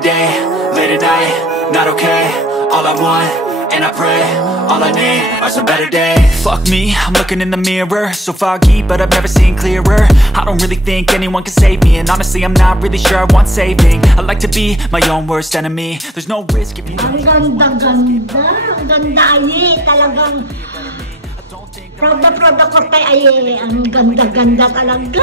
every day, late at night, not okay. All I want, and I pray, all I need are some better days. Fuck me, I'm looking in the mirror, so foggy, but I've never seen clearer. I don't really think anyone can save me, and honestly I'm not really sure I want saving. I like to be my own worst enemy. There's no risk if you don't. Ang ganda, ang ganda Aye, talagang proud ako kay Aye, ang ganda talaga.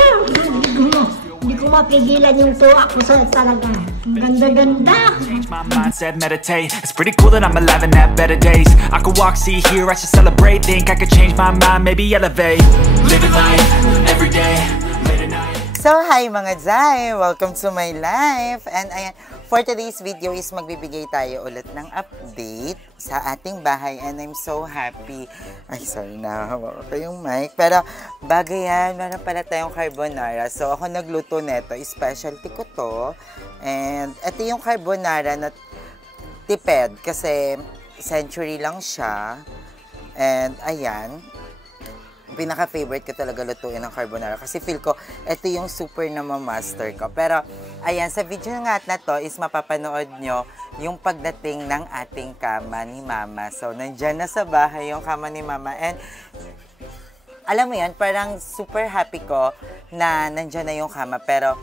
Hindi ko mapigilan yung tuwa ko sa talaga. Ang ganda. Change my mindset, meditate. It's pretty cool that I'm alive and have better days. I could walk, see, hear, I should celebrate. Think I could change my mind, maybe elevate. Living life, every day, late at night. So, hi mga Zay! Welcome to my life! And ayan, for today's video is magbibigay tayo ulit ng update sa ating bahay. And I'm so happy. Ay, sorry, nahahawa ko yung mic. Pero, bago yan, meron pala tayong carbonara. So, ako nagluto neto. Specialty ko to. And, ito yung carbonara na tipid. Kasi, century lang siya. And, ayan. Pinaka-favorite ko talaga lutuin ng carbonara kasi feel ko, ito yung super na ma-master ko. Pero, ayan, sa video nga na to is mapapanood nyo yung pagdating ng ating kama ni Mama. So, nandyan na sa bahay yung kama ni Mama. And, alam mo yan, parang super happy ko na nandyan na yung kama. Pero,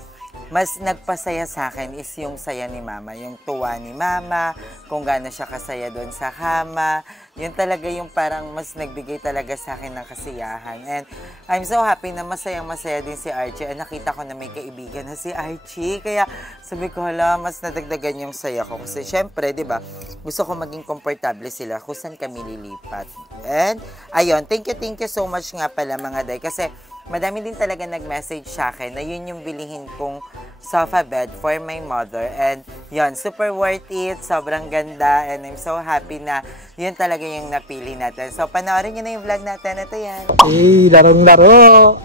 mas nagpasaya sa akin is yung saya ni Mama, yung tuwa ni Mama, kung gaano siya kasaya doon sa kama. Yun talaga yung parang mas nagbigay talaga sa akin ng kasiyahan. And I'm so happy na masayang-masaya din si Archie. And nakita ko na may kaibigan na si Archie. Kaya sabi ko, hala, mas nadagdagan yung saya ko. Kasi syempre, di ba, gusto ko maging komportable sila kung saan kami lilipat. And ayun, thank you so much nga pala mga day. Kasi madami din talaga nag-message sa akin na yun yung bilihin kong sofa bed for my mother. And yun, super worth it. Sobrang ganda. And I'm so happy na yun talaga yung napili natin. So, panoorin nyo na yung vlog natin. Ito yan. Eh, larong-laro!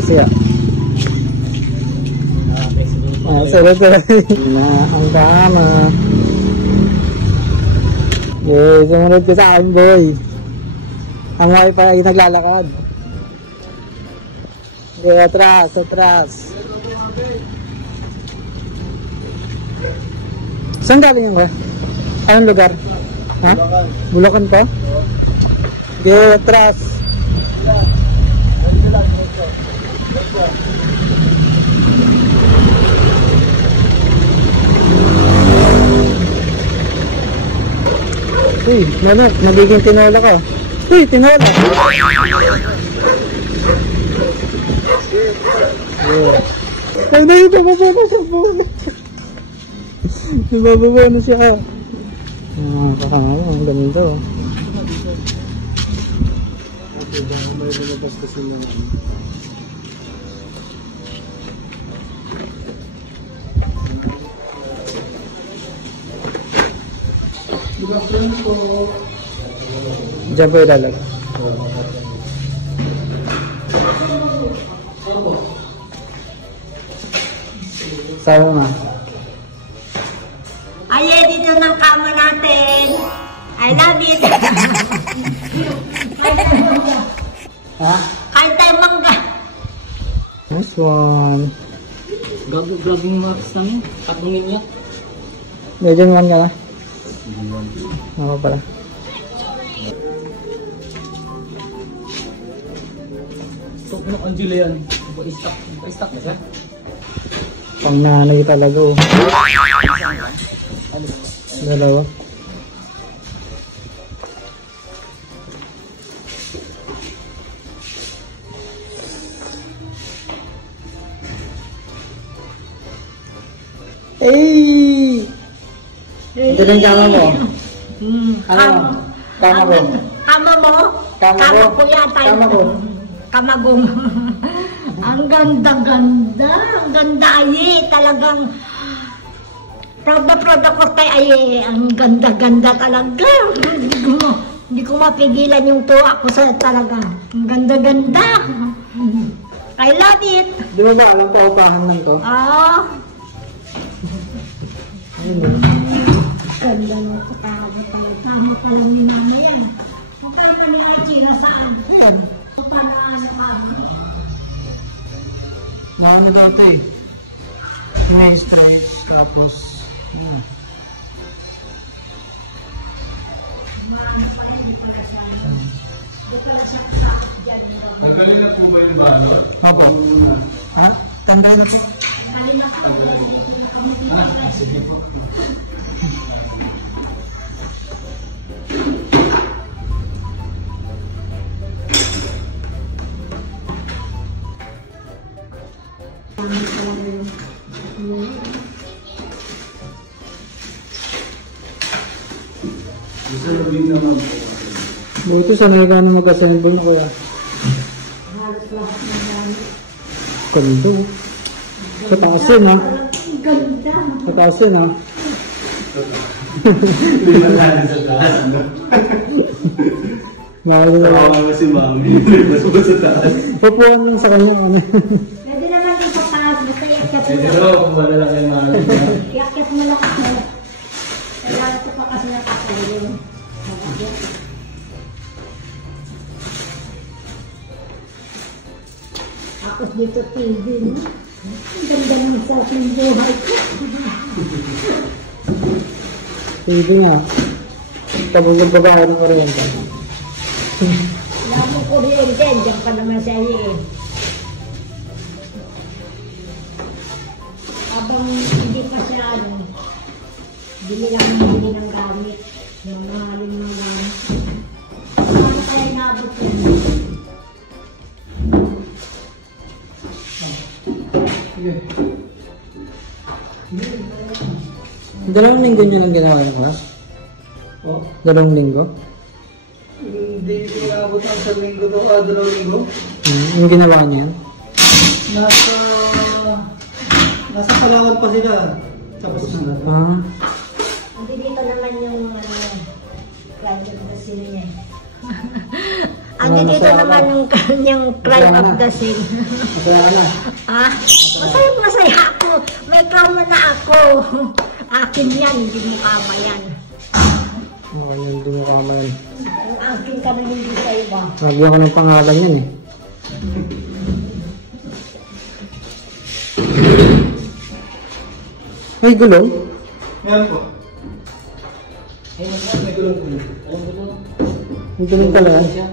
Siya. Sorry. Na ang kama. Boy, sumunod ka sa akin, boy. Ang wifi ay naglalakad. Okay, atras. Saan galing yung ba? Anong lugar? Ha? Bulacan pa? Okay, atras. Uy, nagiging tinola ka. Uy, tinola. Ay, nabababa na sa buwan. Nabababa na siya. Kakangano, ang ganito. May lumabas kasi naman. Diyan po ilalagay. Sawa nga. Aye, dito ng kama natin. I love it. Ha? Kain tayo mangga. Nice one. Gagawing marks namin. Patungin niya. Medyo naman ka na. Ako pala. So, ano Angela yan? Ba-istak na siya? Pang nanay talaga oh. Dalawa. Hey! Ito lang kama mo. Ano? Kama ko. Kama mo? Kama ko yata. Kama ko. Kama ko. Ang ganda. Ang ganda Aye. Talagang proud ako kay Aye. Ang ganda talaga. Hindi ko mapigilan yung tuwa ko sa talaga. Ang ganda. I love it. Di ba ba alam paupahan lang to? Oo. Ganda mo ko tama pa lang ni Mama yan. Ang tama ni Archie nasaan? Paano ka? Ano daw ito eh? may stripes, tapos Nagaling na po ba yung balot? opo. Ha? Tanda na po. Sige po. Gusto sabihin naman po. Buti sanay ka na mag-assemble na kuya. Ganda. Sa taas yun ha. Ganda. Sa taas yun ha. Hindi na natin sa taas, no? Mahal na lang. Tawa si Mami. Mas ba sa taas? Papuan lang sa kanya. Pwede naman yung pataas. Basta iakyat mo Sige lang. daw, kung wala lang kayo Mami. Iakyat mo lang ako. Kailangan ko pa kasi nakakaroon. Tapos dito TV, no? Ang ganda ng sarap ng buhay ko. Pwede nga. Tapos ang babae ng kuryente. Wala mong kuryente, diyan ka naman sa iyo eh. Habang hindi pa siya bili ng gamit. Mamahalin ng gamit. Paano kaya nabot yan? Dalawang linggo nyo lang ginawa yung class? Oh? Dalawang linggo? Hindi ko naabot ang isang linggo to, 2 linggo. Yung ginawa niya yan? Nasa Palawan pa sila. Tapos na. Hindi dito naman yung crime of the scene niya. Andi dito naman yung kanyang crime of the scene. Masaya na. Masaya ako. May trauma na ako. Akin yan, hindi mo kama yan. Okay, yung dumukama yan. Ang akin kami hindi sa iba. Sabi ako ng pangalan yan eh. May gulong? Yan po. Ay, may gulong po. May gulong pala yan.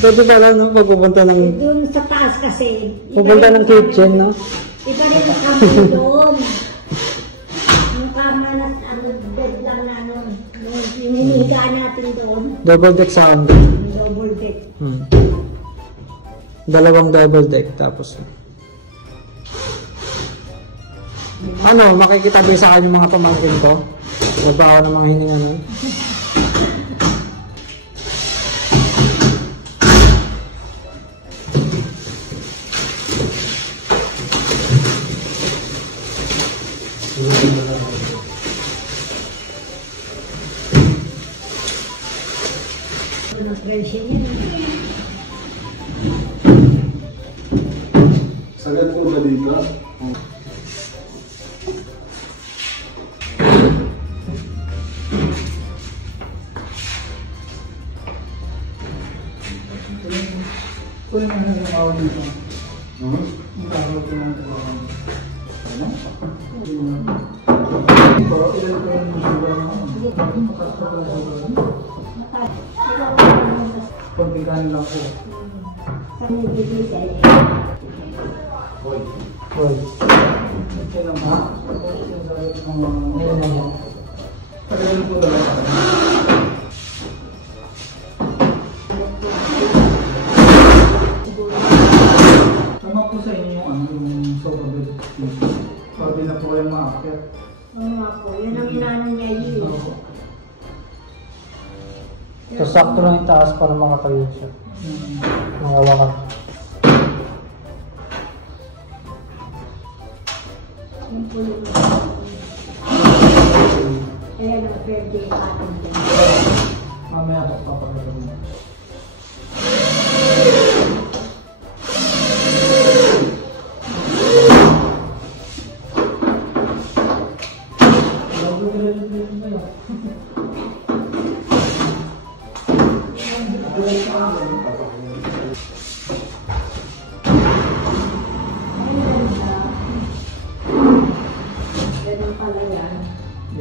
Dati pala no, pagpupunta ng... Yung sa taas kasi. Pupunta ng kitchen, no? Iba rin ang kama doon. Ang kama na bed lang na yung hinihiga natin doon. Double deck sa akin. Double deck. Dalawang double deck, tapos... Ano, makikita din sa akin yung mga pamangkin ko? Baba ako ng mga hininga nun. Sagad po ba dito? Kung ano yung tawag dito? Ang tawag ko ng tawag. Ano? Ito, ilan ko yung sugar na? Pagbigan lang po. Hoy. Ito lang ha? Ayun na yan. Pagbigan po talaga. Tama po sa inyo yung sofa bed. Para di na po kayong maakyat. Oo nga po, yun ang inano niya yun. So, sakto lang yung taas para makatayo siya. Nangawakan. Yung pulo. Kaya na pwede atin din. Mamaya po papagalaw mo. Ang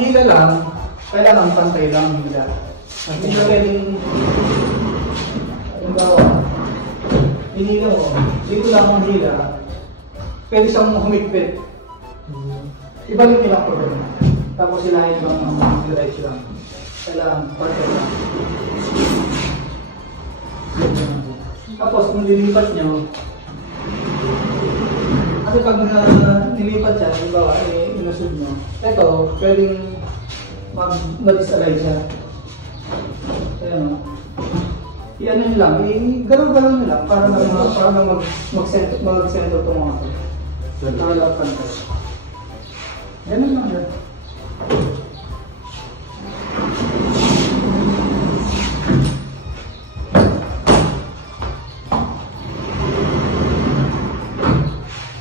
hila lang, kailangan pantay lang ang hila. At hindi na pwedeng, hinila ko, dito lang ang hila, pwede siyang humigpit. Ibalik nila ko doon. Tapos silahin lang ang direct lang. Kailangan pantay lang. Tapos kung nilipat nyo, kasi pag nilipat siya, halimbawa, inusod nyo, ito, pwedeng mag-disalay siya. Kaya mo, i-ano nyo lang, galaw-galaw nyo lang para mag-center itong mga ito. Nakalapan ko. Ganun lang yan.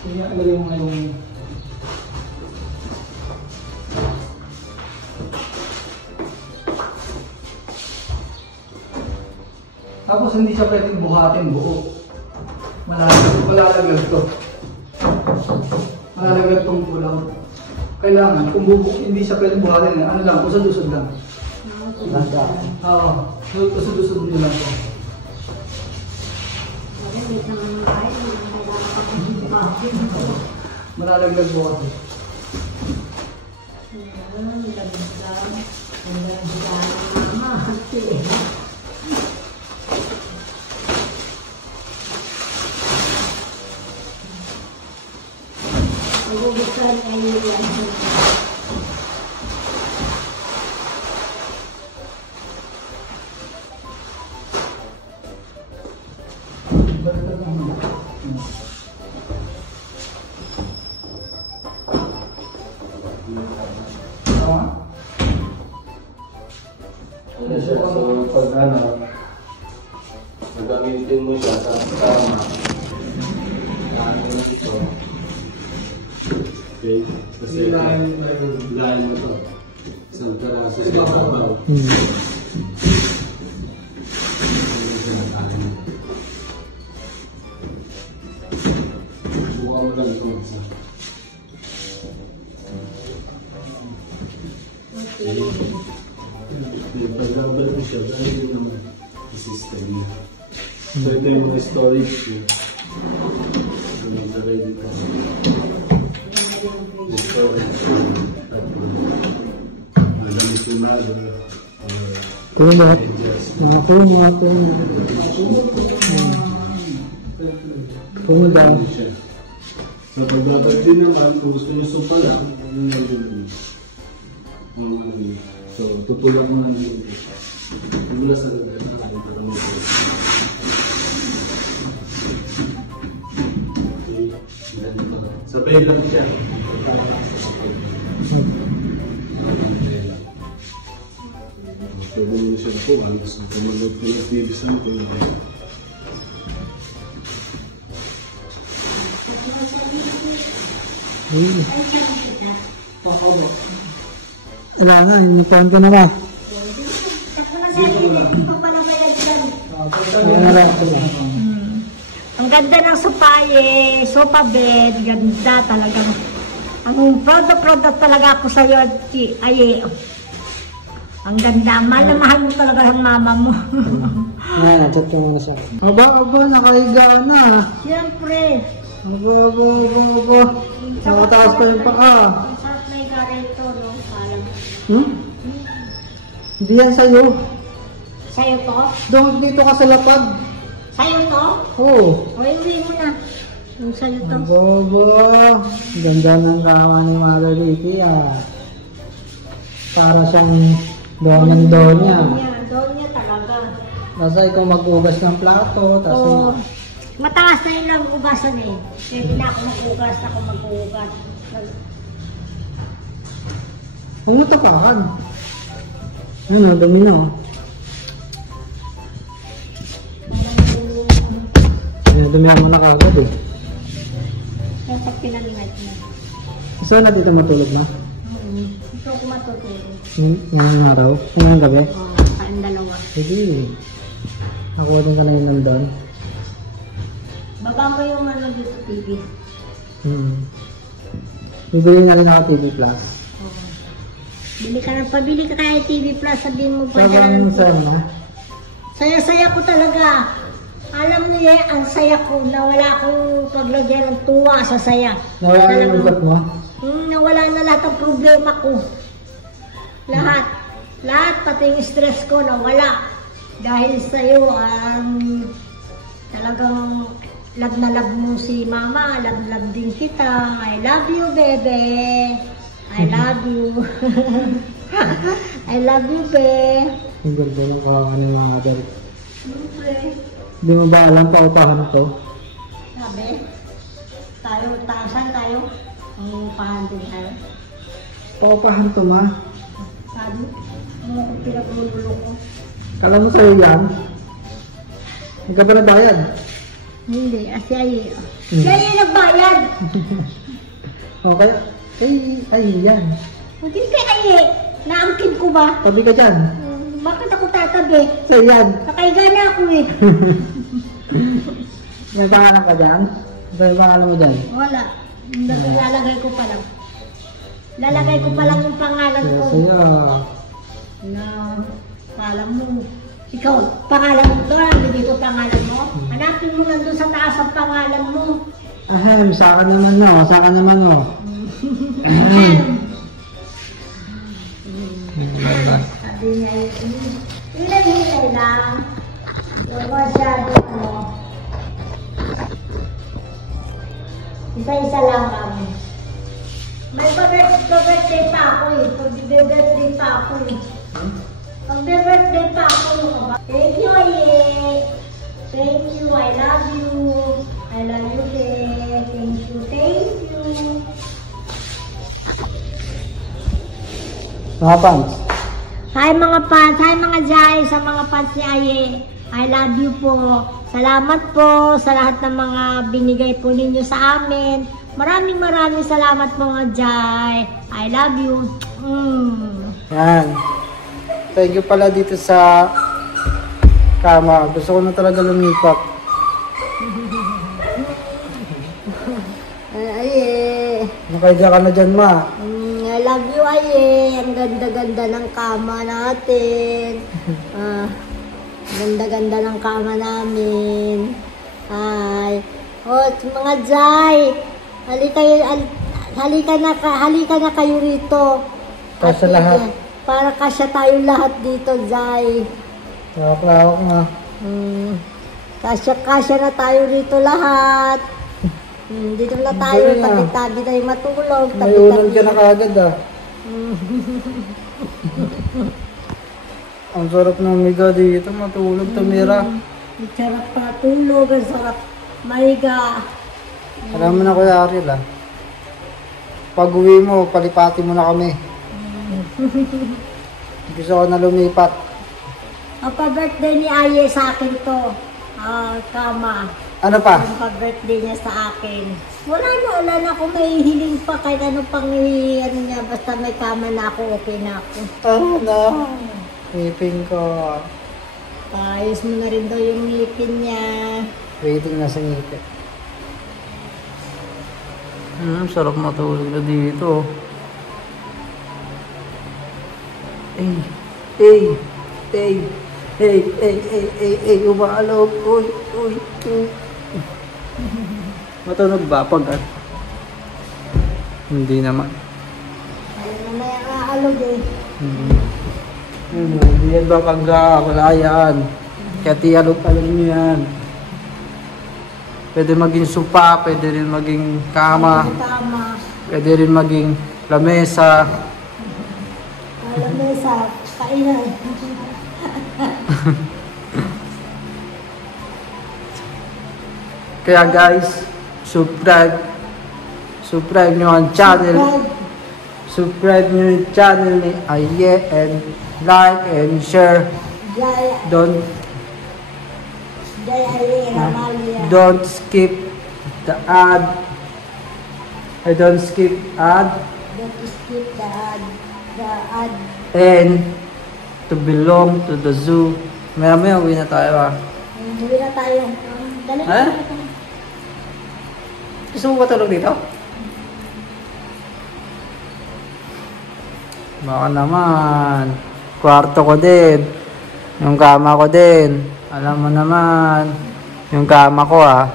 Ilagay mo ngayong tapos hindi siya pwedeng buhatin buo. Malalaglag to. Malalaglag tong pulang. Kailangan, kung hindi siya pwedeng buhatin, ano lang, usad-usad lang. Oo, usad-usad nyo lang to. Malalaglag buhat. Magugustuhan ay yan. So, pag nagamitin mo siya sa tama, ito. Okay? Kasi lain mo ito. Isang taraso sa ibabaw. Buka mo lang ito. Pag-abal mo siya, dahil yun naman i-system niya. So ito yung mga storage niya. So nagdalay dito. Storage. Damisunado. Ito yung mga kung daw. So pag-abal din naman, kung gusto nyo sopa lang, yun na yun. So, tutulak mo na yun. Mula sa lagay na kayo para mo ito. Sabay lang siya. Pwede mo siya po. Gusto ko mag-load ko ng TV sa mga kung Wala nga, uniform ka na ba? Ang ganda ng sofa bed, ganda talagang. Ang proud talaga ako sa iyo, ay, ang ganda, mahal na mahal mo talaga ang mama mo. Chat ko muna siya. Aba, nakahiga na. Siyempre. Aba. Nakataas ko yung paa. Ang sarap na higa rito, no? Hindi yan sa'yo. Sa'yo to? Doon dito ka sa lapag. Sa'yo to? Oo. O, hindi mo na. Yung sa'yo to. Aba. Ganda ng kama ni Mother Ricky para siyang donya. Donya talaga. Basta ikaw mag-ugas ng plato. Oo. Mataas na yun ang ugasan eh. Kaya hindi na ako mag-ugas, ako mag-ugas. Huwag mo tapakan. Ano, dumi na oh. Dumi mo na kagad eh. Kaya pag pinalimat na. Gusto na dito matulog na? Gusto ko matutulog. Ngayong araw? Ngayong gabi? Oo, saan dalawa. Sige. Nakuha din ka na yun nandun. Baba mo yung ano dito TV. Bibili na rin ako TV Plus. Pabili ka kaya TV Plus, sabihin mo pa Sabang sa ano? Saya-saya ko talaga. Alam niyo ang saya ko na wala akong paglagyan ng tuwa sa saya. Nawala yung ugat mo? Nawala na lahat ng problema ko. Lahat. Lahat, pati yung stress ko nawala. Dahil sa'yo, talagang love na love mo si mama, love din kita. I love you, bebe. I love you. I love you, bebe. Ang ganda ng kawangan ng mga adult. Siyempre. Hindi mo ba alam paupahan to? Sabi, saan tayo? Ang pahandin tayo. Paupahan to, ma. Sabi, ano kung pinagulo ko? Kala mo sa'yo yan? Hindi ka ba nabayad? Hindi, siya yun. Siya yun nagbayad! Okay. Ay, yan. Hindi kaya naangkin ko ba? Tabi ka dyan. Bakit ako tatabi? Sa'yo yan. Nakaiga na ako eh. May pangalan ka dyan? May pangalan mo dyan? Wala. Lalagay ko pa lang. Lalagay ko pa lang yung pangalan ko. Sa'yo. Na, pangalan mo. Ikaw, pangalan mo to, hindi ko pangalan mo. Hanapin mo nandun sa taas ang pangalan mo. Ahem, sa akin naman no. Sa akin naman no. Sabi niya yun. Hilay-hilay lang. Yung masyado ano. Isa-isa lang kami. May pag-birthday pa ako eh. Pag-birthday pa ako eh. Pag-birthday pa ako yung ba? Thank you, Aye. Thank you, I love you. I love you, Aye. Thank you, thank you. Mga pants. Hi mga fans, hi mga Jai, sa mga fans ni Aye. I love you po. Salamat po sa lahat ng mga binigay po ninyo sa amin. Maraming salamat po mga Jai. I love you. Yan. Thank you pala dito sa kama. Gusto ko na talaga lumipat. Aye. Nakaidya ka na dyan, ma. I love you, Aye. Ang ganda-ganda ng kama natin. Ganda-ganda ng kama namin. Ay. Oh, mga Jai. Halika na kayo rito. Kasya lahat. Para kasya tayo lahat dito, Jai. Lawak nga. Kasya na tayo rito lahat. Dito na tayo, tabi-tabi tayo matulog. May ulan ka na kagad ah. Ang sarap ng miga dito, matulog, tumira. Ang sarap patulog, ang sarap maiga. Alam mo na Kuya Ariel ah. Pag uwi mo, palipati mo na kami. Gusto ko na lumipat. Ang pa-birthday ni Aye sa akin to. Kama. Ano pa? Ang pa-birthday niya sa akin. Wala na ako may hiling pa kahit ano pang ano niya. Basta may kama na ako, okay na ako. Oh no. Ngipin ko. Ayos mo na rin daw yung ngipin niya. Waiting na sa ngipin. Sarap matulog na dito. Umalog. Uy. Matunog ba pag Hindi naman. Ayun na may aalog eh. Hindi yan ba pagka? Wala yan. Kaya tiyalog-alog nyo yan. Pwede maging sopa, pwede rin maging kama, Kama. pwede rin maging lamesa. Lamesa. Kainan. Kaya guys, subscribe nyo ang channel. Subscribe nyo yung channel ni Aye and like and share. Don't skip the ad. Don't skip ad. Don't skip the ad. And to belong to the zoo Maya-maya, uwi na tayo ah. Uwi na tayo. Dali Ha? Gusto mo ba tulog dito? Baka naman. Kwarto ko din. Yung kama ko din. Alam mo naman. Yung kama ko ah.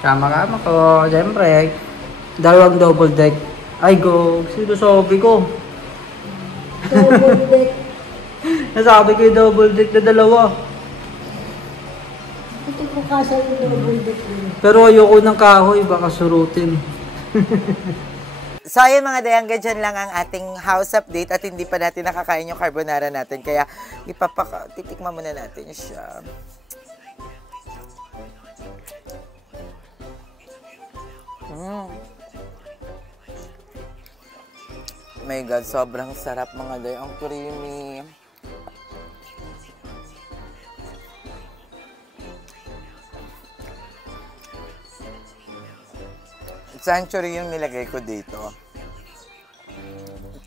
Kama ko. Siyempre. Dalawang double deck. Ay go. Sino sabi ko? double deck. Nasabi ko yung double deck na dalawa. Ito ko kasi yung double deck. Pero ayoko ng kahoy. Baka surutin. So ayun mga day, hanggang dyan lang ang ating house update at hindi pa natin nakakain yung carbonara natin. Kaya titikman muna natin siya. My God, sobrang sarap mga day. Ang creamy. Sanctuary yung nilagay ko dito.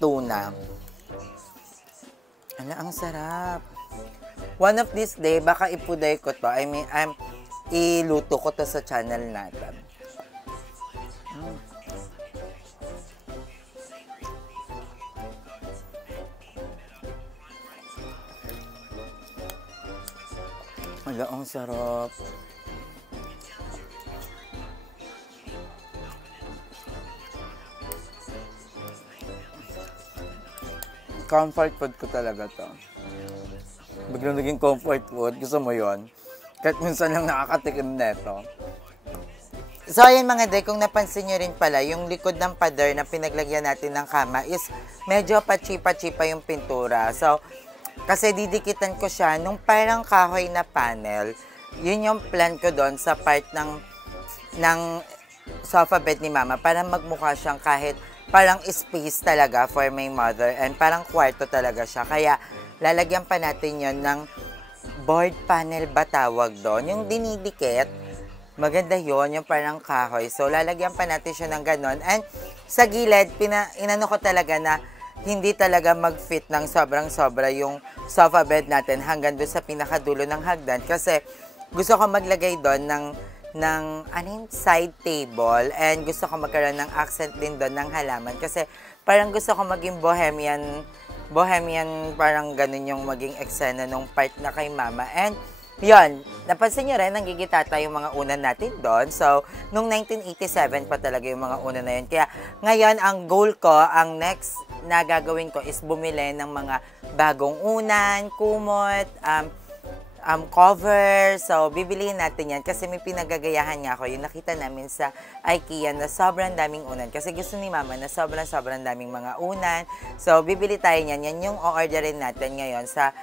Tuna. Ano, ang sarap. One of these day, baka ipuday ko to. I mean, iluto ko to sa channel natin. Ala, ang sarap. Comfort food ko talaga to. Biglang naging comfort food. Gusto mo yon? Kahit minsan lang nakakatikim neto. So, ayan mga day, kung napansin nyo rin pala, yung likod ng pader na pinaglagyan natin ng kama is medyo pachi-pachi pa yung pintura. So, kasi didikitan ko siya nung parang kahoy na panel. Yun yung plan ko doon sa part ng sofa bed ni Mama para magmukha siyang kahit parang space talaga for my mother and parang kwarto talaga siya. Kaya lalagyan pa natin yon ng board panel ba tawag doon? Yung dinidikit, maganda yon yung parang kahoy. So lalagyan pa natin siya ng ganon. And sa gilid, inano ko talaga na hindi talaga mag-fit ng sobrang-sobra yung sofa bed natin hanggang doon sa pinakadulo ng hagdan. Kasi gusto ko maglagay doon ng side table and gusto ko magkaroon ng accent din doon ng halaman kasi parang gusto ko maging bohemian parang ganun yung maging eksena nung part na kay Mama. And yon, napansin nyo rin, nanggigitata yung mga unan natin doon. So, nung 1987 pa talaga yung mga unan na yun. Kaya ngayon, ang goal ko, ang next na gagawin ko is bumili ng mga bagong unan, kumot, cover. So, bibilihin natin yan kasi may pinagagayahan nga ako. Yung nakita namin sa IKEA na sobrang daming unan. Kasi gusto ni Mama na sobrang daming mga unan. So, bibili tayo niyan. Yan yung o-orderin natin ngayon sa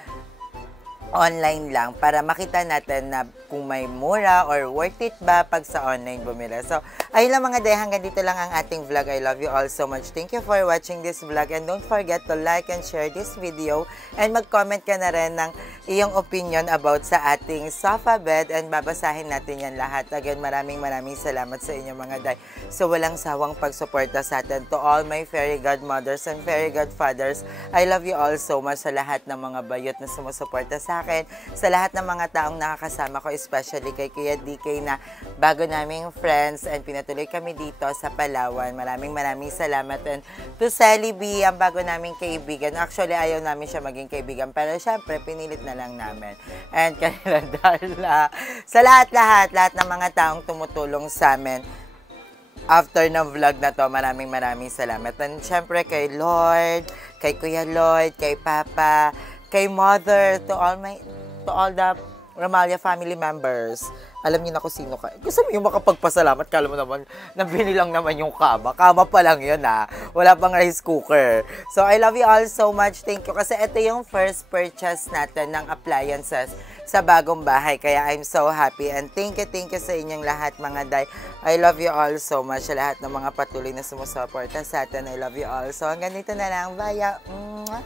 online lang para makita natin na kung may mura or worth it ba pag sa online bumili. So, ayun lang mga day, hanggang dito lang ang ating vlog. I love you all so much. Thank you for watching this vlog and don't forget to like and share this video and mag-comment ka na rin ng iyong opinion about sa ating sofa bed and babasahin natin yan lahat. Again, maraming salamat sa inyo mga day. So, walang sawang pagsuporta sa atin. To all my fairy godmothers and fairy godfathers, I love you all so much sa lahat ng mga bayot na sumusuporta sa akin, sa lahat ng mga taong nakakasama ko, especially kay Kuya DK na bago naming friends and pinatuloy kami dito sa Palawan. Maraming salamat. And to Sally B, ang bago naming kaibigan. Actually, ayaw namin siya maging kaibigan, pero syempre, pinilit na lang namin. And kanila Darla, sa lahat ng mga taong tumutulong sa amin after ng vlog na to, maraming salamat. And syempre kay Lord, kay Kuya Lloyd, kay Papa, kay Mother, to all the Ramalia family members. Alam niyo na kung sino ka. Gusto mo yung makapagpasalamat, kala mo naman na binilang naman yung kama. Kama pa lang yun ha. Wala pang rice cooker. So, I love you all so much. Thank you. Kasi ito yung first purchase natin ng appliances sa bagong bahay. Kaya I'm so happy. And thank you sa inyong lahat mga day. I love you all so much. Sa lahat ng mga patuloy na sumusuporta sa atin. I love you all. So, hanggang dito na lang. Bye!